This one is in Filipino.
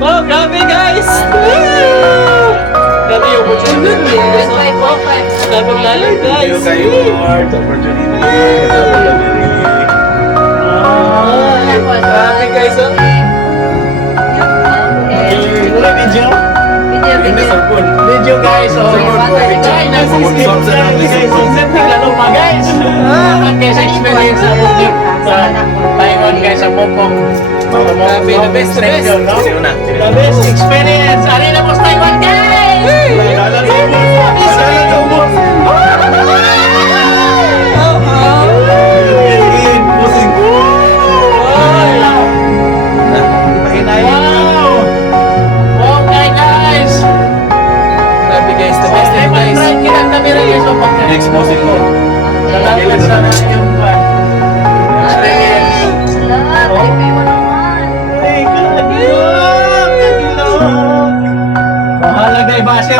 Wow, grabe guys! Grabe yung opportunity. Labang lalang Thank you guys. kayo for the opportunity. Grabe guys, oh. Wala video? Video guys, oh. Ay, nag-skip siya guys. Something lalo pa guys. Okay, sa experience sa video. Sa Taiwan guys, sa Pokpok. Grabe, the best, the best. Sino na? The best experience. Ari na po sa Taiwan guys. Naalala sa ubos. Naalala sa ubos. Pusing. Wow. Okay guys. Grabe guys, the best Ay, and guys. mag-try kita na meron guys. So, Exposing mo. salamat sa yung experience. Ay, kagilok. Bahala guys, basher.